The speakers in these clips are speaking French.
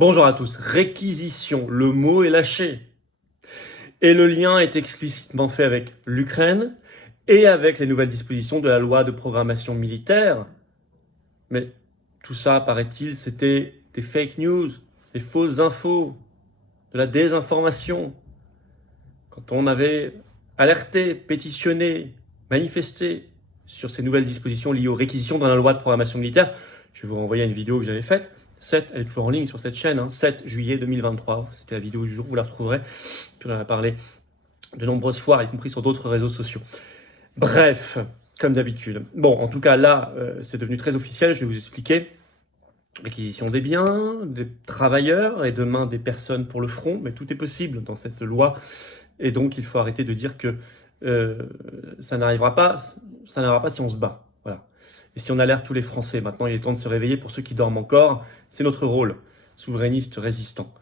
Bonjour à tous. Réquisition, le mot est lâché. Et le lien est explicitement fait avec l'Ukraine et avec les nouvelles dispositions de la loi de programmation militaire. Mais tout ça, paraît-il, c'était des fake news, des fausses infos, de la désinformation. Quand on avait alerté, pétitionné, manifesté sur ces nouvelles dispositions liées aux réquisitions dans la loi de programmation militaire, je vais vous renvoyer à une vidéo que j'avais faite. Elle est toujours en ligne sur cette chaîne, 7 juillet 2023. C'était la vidéo du jour, vous la retrouverez. Puis on en a parlé de nombreuses fois, y compris sur d'autres réseaux sociaux. Bref, comme d'habitude. Bon, en tout cas, là, c'est devenu très officiel. Je vais vous expliquer. Réquisition des biens, des travailleurs et demain des personnes pour le front. Mais tout est possible dans cette loi. Et donc, il faut arrêter de dire que ça n'arrivera pas si on se bat. Voilà. Et si on alerte tous les Français, maintenant il est temps de se réveiller pour ceux qui dorment encore. C'est notre rôle, souverainiste résistant.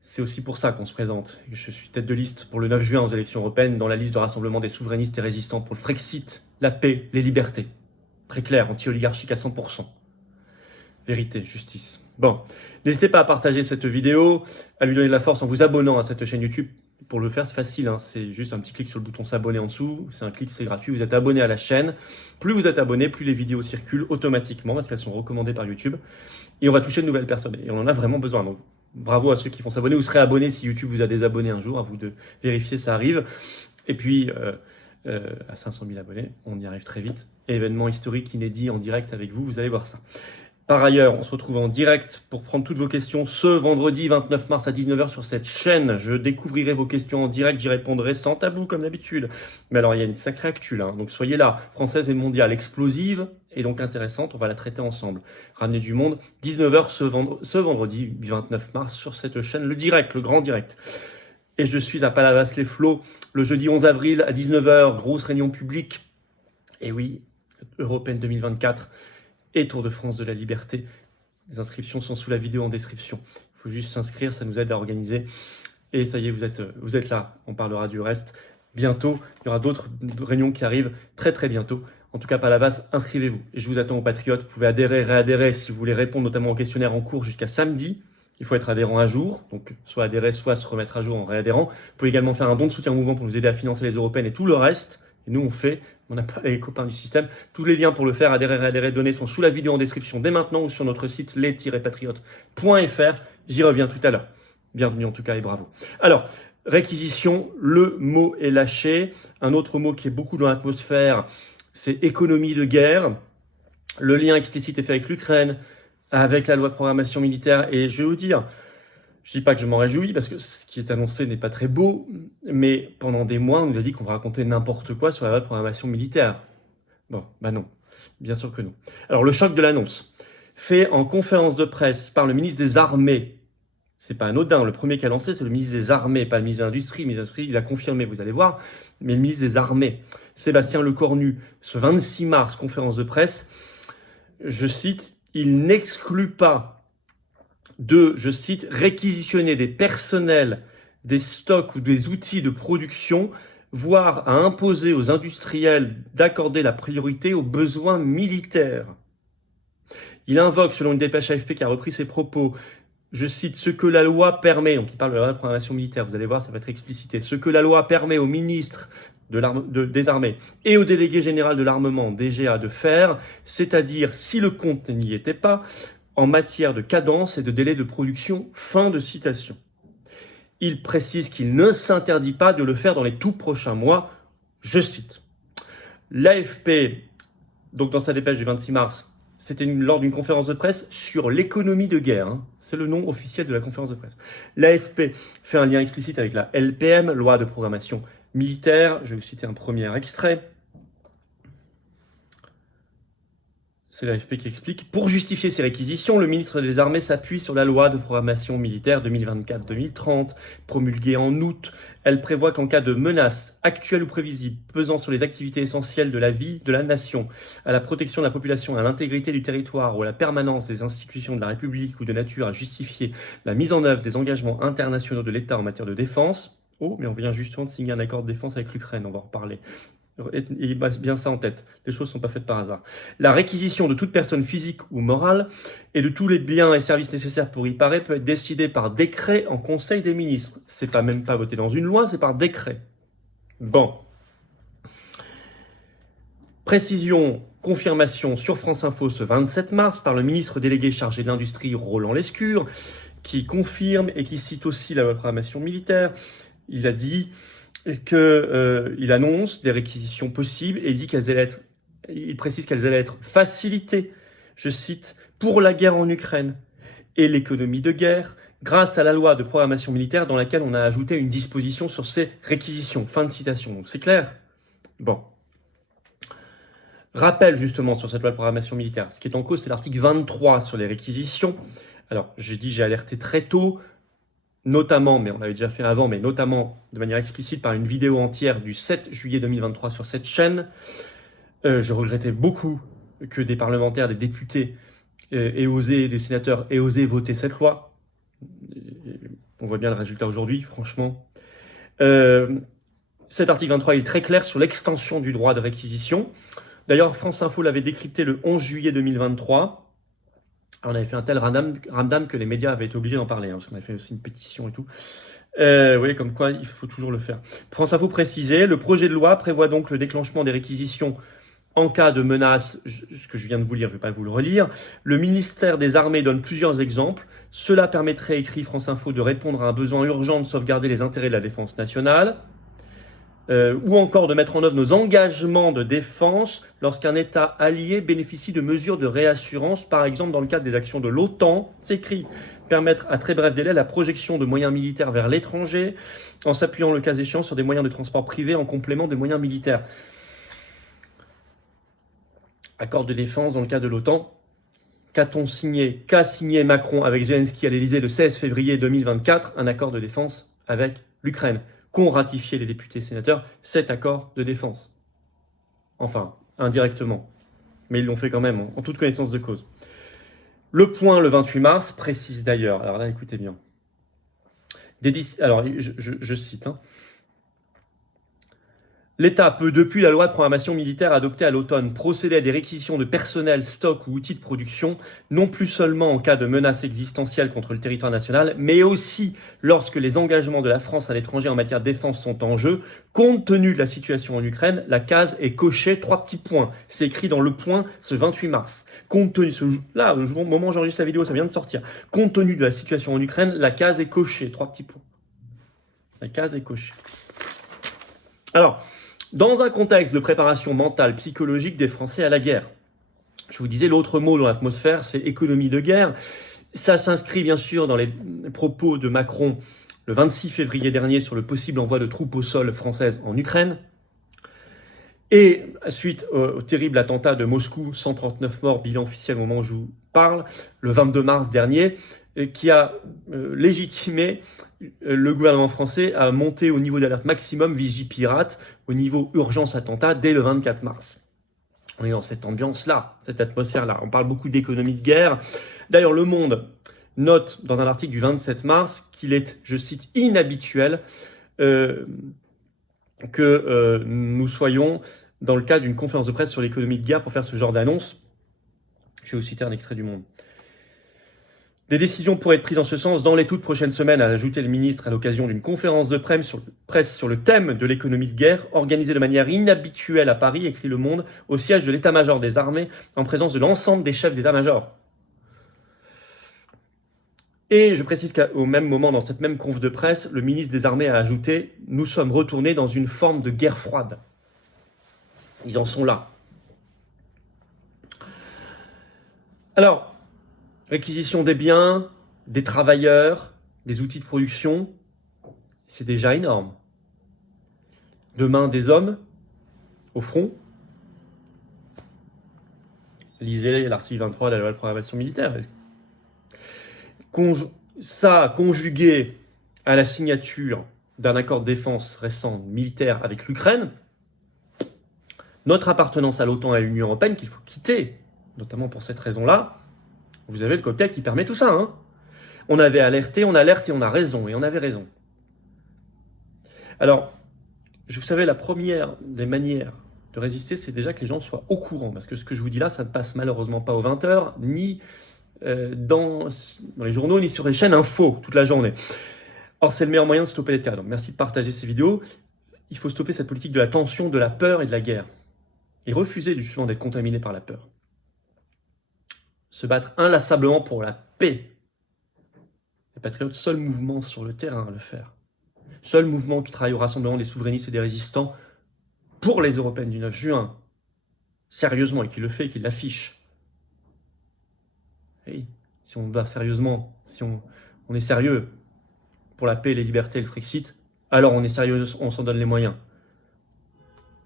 C'est aussi pour ça qu'on se présente. Je suis tête de liste pour le 9 juin aux élections européennes dans la liste de rassemblement des souverainistes et résistants pour le Frexit, la paix, les libertés. Très clair, anti-oligarchique à 100%. Vérité, justice. Bon, n'hésitez pas à partager cette vidéo, à lui donner de la force en vous abonnant à cette chaîne YouTube. Pour le faire, c'est facile, c'est juste un petit clic sur le bouton s'abonner en dessous. C'est un clic, c'est gratuit, vous êtes abonné à la chaîne. Plus vous êtes abonné, plus les vidéos circulent automatiquement parce qu'elles sont recommandées par YouTube. Et on va toucher de nouvelles personnes. Et on en a vraiment besoin. Donc, bravo à ceux qui vont s'abonner ou seraient abonnés si YouTube vous a désabonné un jour. À vous de vérifier, ça arrive. Et puis, à 500 000 abonnés, on y arrive très vite. Événement historique inédit en direct avec vous, vous allez voir ça. Par ailleurs, on se retrouve en direct pour prendre toutes vos questions ce vendredi 29 mars à 19h sur cette chaîne. Je découvrirai vos questions en direct, j'y répondrai sans tabou comme d'habitude. Mais alors, il y a une sacrée actu là, donc soyez là. Française et mondiale, explosive et donc intéressante, on va la traiter ensemble. Ramener du monde, 19h ce vendredi 29 mars sur cette chaîne, le direct, le grand direct. Et je suis à Palavas-les-Flots le jeudi 11 avril à 19h, grosse réunion publique. Et oui, Européenne 2024. Et Tour de France de la Liberté. Les inscriptions sont sous la vidéo en description. Il faut juste s'inscrire, ça nous aide à organiser. Et ça y est, vous êtes là. On parlera du reste bientôt. Il y aura d'autres réunions qui arrivent très très bientôt. En tout cas, Palavas, inscrivez-vous. Et je vous attends aux Patriotes. Vous pouvez adhérer, réadhérer si vous voulez répondre notamment aux questionnaires en cours jusqu'à samedi. Il faut être adhérent à jour, donc soit adhérer, soit se remettre à jour en réadhérant. Vous pouvez également faire un don de soutien au mouvement pour nous aider à financer les européennes et tout le reste. Et nous, on n'a pas les copains du système. Tous les liens pour le faire, adhérer, réadhérer, donner sont sous la vidéo en description dès maintenant ou sur notre site les-patriotes.fr. J'y reviens tout à l'heure. Bienvenue en tout cas et bravo. Alors, réquisition, le mot est lâché. Un autre mot qui est beaucoup dans l'atmosphère, c'est économie de guerre. Le lien explicite est fait avec l'Ukraine, avec la loi de programmation militaire. Et je vais vous dire, je dis pas que je m'en réjouis parce que ce qui est annoncé n'est pas très beau, mais pendant des mois, on nous a dit qu'on va raconter n'importe quoi sur la loi de programmation militaire. Bon, bah non, bien sûr que non. Alors le choc de l'annonce, fait en conférence de presse par le ministre des Armées, c'est pas anodin, le premier qui a lancé c'est le ministre des Armées, pas le ministre de l'Industrie. Le ministre de l'Industrie, il a confirmé, vous allez voir, mais le ministre des Armées, Sébastien Lecornu, ce 26 mars, conférence de presse, je cite, il n'exclut pas de, je cite, réquisitionner des personnels, des stocks ou des outils de production, voire à imposer aux industriels d'accorder la priorité aux besoins militaires. Il invoque, selon une dépêche AFP qui a repris ses propos, je cite, ce que la loi permet, donc il parle de la loi de programmation militaire, vous allez voir, ça va être explicité, ce que la loi permet au ministre des armées et au délégué général de l'armement, DGA, de faire, c'est-à-dire, si le compte n'y était pas, en matière de cadence et de délai de production, fin de citation. Il précise qu'il ne s'interdit pas de le faire dans les tout prochains mois, je cite. L'AFP, donc dans sa dépêche du 26 mars, c'était lors d'une conférence de presse sur l'économie de guerre, c'est le nom officiel de la conférence de presse. L'AFP fait un lien explicite avec la LPM, loi de programmation militaire, je vais vous citer un premier extrait. C'est l'AFP qui explique. Pour justifier ces réquisitions, le ministre des Armées s'appuie sur la loi de programmation militaire 2024-2030, promulguée en août. Elle prévoit qu'en cas de menace actuelle ou prévisible pesant sur les activités essentielles de la vie de la nation, à la protection de la population, à l'intégrité du territoire ou à la permanence des institutions de la République ou de nature à justifier la mise en œuvre des engagements internationaux de l'État en matière de défense. Oh, mais on vient justement de signer un accord de défense avec l'Ukraine, on va en reparler. Et bien ça en tête, les choses ne sont pas faites par hasard. La réquisition de toute personne physique ou morale et de tous les biens et services nécessaires pour y parer peut être décidée par décret en Conseil des ministres. C'est pas même pas voté dans une loi, c'est par décret. Bon. Précision, confirmation sur France Info ce 27 mars par le ministre délégué chargé de l'Industrie, Roland Lescure, qui confirme et qui cite aussi la programmation militaire. Il a dit qu'il annonce des réquisitions possibles et il précise qu'elles allaient être facilitées, je cite, pour la guerre en Ukraine et l'économie de guerre, grâce à la loi de programmation militaire dans laquelle on a ajouté une disposition sur ces réquisitions. Fin de citation. Donc c'est clair ? Bon. Rappel justement sur cette loi de programmation militaire. Ce qui est en cause, c'est l'article 23 sur les réquisitions. Alors, j'ai alerté très tôt, notamment, mais on l'avait déjà fait avant, mais notamment de manière explicite par une vidéo entière du 7 juillet 2023 sur cette chaîne. Je regrettais beaucoup que des parlementaires, des députés des sénateurs aient osé voter cette loi. On voit bien le résultat aujourd'hui, franchement. Cet article 23 est très clair sur l'extension du droit de réquisition. D'ailleurs, France Info l'avait décrypté le 11 juillet 2023. On avait fait un tel ramdam que les médias avaient été obligés d'en parler, parce qu'on avait fait aussi une pétition et tout. Oui, comme quoi, il faut toujours le faire. France Info précisait, le projet de loi prévoit donc le déclenchement des réquisitions en cas de menace, ce que je viens de vous lire, je ne vais pas vous le relire. Le ministère des Armées donne plusieurs exemples. Cela permettrait, écrit France Info, de répondre à un besoin urgent de sauvegarder les intérêts de la défense nationale. Ou encore de mettre en œuvre nos engagements de défense lorsqu'un État allié bénéficie de mesures de réassurance, par exemple dans le cadre des actions de l'OTAN, c'est écrit, permettre à très bref délai la projection de moyens militaires vers l'étranger, en s'appuyant le cas échéant sur des moyens de transport privés en complément des moyens militaires. Accord de défense dans le cadre de l'OTAN. Qu'a signé Macron avec Zelensky à l'Élysée le 16 février 2024, un accord de défense avec l'Ukraine, qu'ont ratifié les députés et sénateurs cet accord de défense. Enfin, indirectement. Mais ils l'ont fait quand même, en toute connaissance de cause. Le point, le 28 mars, précise d'ailleurs, alors là, écoutez bien. Alors, je cite, l'État peut, depuis la loi de programmation militaire adoptée à l'automne, procéder à des réquisitions de personnel, stock ou outils de production, non plus seulement en cas de menace existentielle contre le territoire national, mais aussi lorsque les engagements de la France à l'étranger en matière de défense sont en jeu. Compte tenu de la situation en Ukraine, la case est cochée, 3 petits points. C'est écrit dans le point ce 28 mars. Compte tenu, là, au moment où j'enregistre la vidéo, ça vient de sortir. Compte tenu de la situation en Ukraine, la case est cochée, 3 petits points. La case est cochée. Alors, dans un contexte de préparation mentale, psychologique des Français à la guerre, je vous disais, l'autre mot dans l'atmosphère, c'est économie de guerre. Ça s'inscrit bien sûr dans les propos de Macron le 26 février dernier sur le possible envoi de troupes au sol françaises en Ukraine. Et suite au terrible attentat de Moscou, 139 morts, bilan officiel au moment où je vous parle, le 22 mars dernier, qui a légitimé le gouvernement français à monter au niveau d'alerte maximum Vigipirate, au niveau urgence attentat, dès le 24 mars. On est dans cette ambiance-là, cette atmosphère-là. On parle beaucoup d'économie de guerre. D'ailleurs, Le Monde note dans un article du 27 mars qu'il est, je cite, inhabituel que nous soyons dans le cadre d'une conférence de presse sur l'économie de guerre pour faire ce genre d'annonce. Je vais vous citer un extrait du Monde. Des décisions pourraient être prises en ce sens dans les toutes prochaines semaines, a ajouté le ministre à l'occasion d'une conférence de presse sur le thème de l'économie de guerre, organisée de manière inhabituelle à Paris, écrit Le Monde, au siège de l'état-major des armées, en présence de l'ensemble des chefs d'état-major. Et je précise qu'au même moment, dans cette même conf de presse, le ministre des Armées a ajouté « Nous sommes retournés dans une forme de guerre froide ». Ils en sont là. Alors, réquisition des biens, des travailleurs, des outils de production, c'est déjà énorme. Demain, des hommes au front. Lisez l'article 23 de la loi de programmation militaire. Ça, conjugué à la signature d'un accord de défense récent militaire avec l'Ukraine, notre appartenance à l'OTAN et à l'Union européenne qu'il faut quitter, notamment pour cette raison-là, vous avez le cocktail qui permet tout ça. On avait alerté, on alerte et on a raison, et on avait raison. Alors, vous savez, la première des manières de résister, c'est déjà que les gens soient au courant. Parce que ce que je vous dis là, ça ne passe malheureusement pas aux 20h, ni dans les journaux, ni sur les chaînes info toute la journée. Or, c'est le meilleur moyen de stopper l'escalade. Donc, merci de partager ces vidéos. Il faut stopper cette politique de la tension, de la peur et de la guerre. Et refuser justement d'être contaminé par la peur. Se battre inlassablement pour la paix. Les patriotes, seul mouvement sur le terrain à le faire. Seul mouvement qui travaille au rassemblement des souverainistes et des résistants pour les européennes du 9 juin. Sérieusement, et qui le fait, et qui l'affiche. Oui, si on bat sérieusement, si on est sérieux pour la paix, les libertés et le Frexit, alors on est sérieux, on s'en donne les moyens.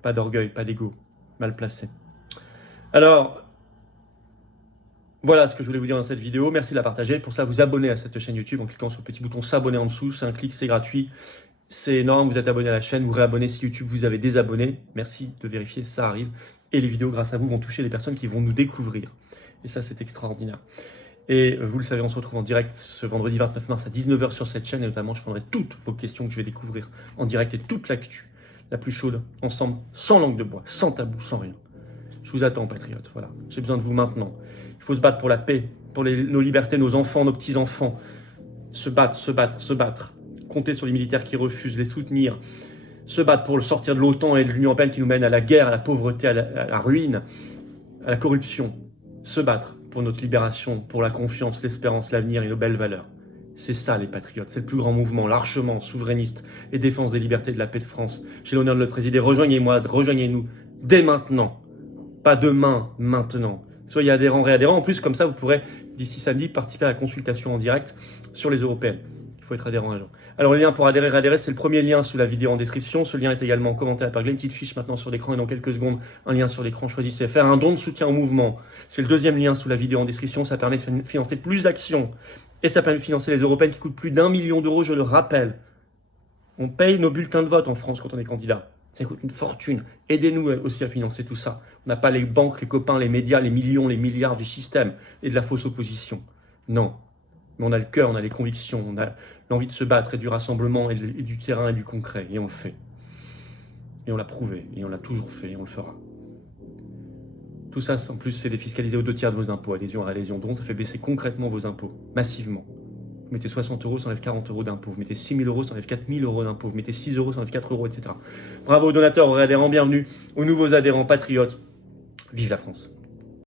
Pas d'orgueil, pas d'ego, mal placé. Alors, voilà ce que je voulais vous dire dans cette vidéo. Merci de la partager. Pour cela, vous abonnez à cette chaîne YouTube en cliquant sur le petit bouton s'abonner en dessous. C'est un clic, c'est gratuit. C'est énorme, vous êtes abonné à la chaîne, vous réabonnez si YouTube vous avez désabonné. Merci de vérifier, ça arrive. Et les vidéos, grâce à vous, vont toucher des personnes qui vont nous découvrir. Et ça, c'est extraordinaire. Et vous le savez, on se retrouve en direct ce vendredi 29 mars à 19h sur cette chaîne. Et notamment, je prendrai toutes vos questions que je vais découvrir en direct et toute l'actu, la plus chaude, ensemble, sans langue de bois, sans tabou, sans rien. Je vous attends, patriotes. Voilà, j'ai besoin de vous maintenant. Il faut se battre pour la paix, pour nos libertés, nos enfants, nos petits-enfants. Se battre, se battre, se battre. Compter sur les militaires qui refusent, les soutenir. Se battre pour le sortir de l'OTAN et de l'Union européenne qui nous mène à la guerre, à la pauvreté, à la ruine, à la corruption. Se battre pour notre libération, pour la confiance, l'espérance, l'avenir et nos belles valeurs. C'est ça les patriotes, c'est le plus grand mouvement, largement souverainiste et défense des libertés et de la paix de France. J'ai l'honneur de le présider. Rejoignez-moi, rejoignez-nous dès maintenant. Pas demain, maintenant. Soyez adhérents, réadhérents. En plus, comme ça, vous pourrez, d'ici samedi, participer à la consultation en direct sur les européennes. Il faut être adhérent à jour. Alors, le lien pour adhérer, c'est le premier lien sous la vidéo en description. Ce lien est également commenté à par une petite fiche maintenant sur l'écran et dans quelques secondes, un lien sur l'écran. Choisissez faire un don de soutien au mouvement. C'est le deuxième lien sous la vidéo en description. Ça permet de financer plus d'actions. Et ça permet de financer les européennes qui coûtent plus d'1 million d'euros, je le rappelle. On paye nos bulletins de vote en France quand on est candidat. Ça coûte une fortune. Aidez-nous aussi à financer tout ça. On n'a pas les banques, les copains, les médias, les millions, les milliards du système et de la fausse opposition. Non. Mais on a le cœur, on a les convictions, on a l'envie de se battre et du rassemblement et du terrain et du concret. Et on le fait. Et on l'a prouvé. Et on l'a toujours fait. Et on le fera. Tout ça, en plus, c'est défiscalisé aux 2/3 de vos impôts. Adhésion à adhésion. Donc, ça fait baisser concrètement vos impôts. Massivement. Vous mettez 60 euros, ça enlève 40 euros d'impôts. Vous mettez 6 000 euros, ça enlève 4 000 euros d'impôts. Vous mettez 6 euros, ça enlève 4 euros, etc. Bravo aux donateurs, aux adhérents, bienvenue. Aux nouveaux adhérents patriotes. Vive la France.